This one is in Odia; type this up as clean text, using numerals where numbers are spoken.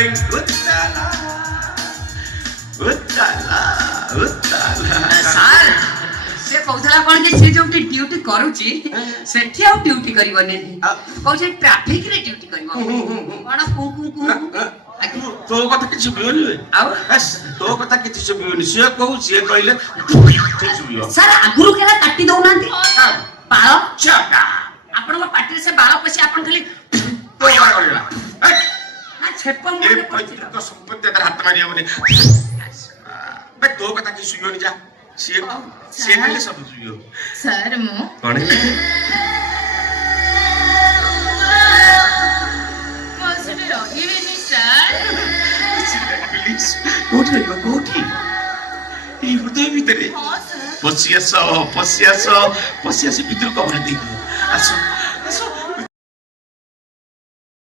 darling, uttala, uttala, uttala. Sir ସେ କହୁଥିଲା କ'ଣ ଯେ ସେ ଯୋଉଠି ଡ୍ୟୁଟି କରୁଛି ସେଠି ଆଉ ଡ୍ୟୁଟି କରିବନି କହୁଛି ଟ୍ରାଫିକରେ ଡ୍ୟୁଟି କରିବ କ'ଣ ତୋ କଥା କିଛି ଶୁଭିବନି ଆଉ ତୋ କଥା କିଛି ଶୁଭିବନି ସିଏ କହୁ ସିଏ କହିଲେ ଶୁଭିବ। ସାର୍ ଆଗରୁ କେବେ କାଟି ଦଉନାହାନ୍ତି ବାଳ ଚାଟା ଆପଣଙ୍କ ପାଟିରେ ସେ ବାଳ ପଶି ଆପଣ ଖାଲି ଛେପ ତ ସମ୍ପତ୍ତି ହାତ ମାରି ହବନି ତୋ କଥା କିଛି ଶୁଭିବନି ଯା ସିଏ କହିଲେ ସବୁ ଶୁଭିବ। ସାର୍ ମୁଁ କଣ ମୋ ସେଠି ରହିବେନି ସାର୍। କୋଉଠି ରହିବ କୋଉଠି ଏଇ ହୃଦୟ ଭିତରେ ହଁ ସାର୍। ପଶି ଆସ ଭିତରୁ କବାଟ ଦେଇଦିଅ ଆସ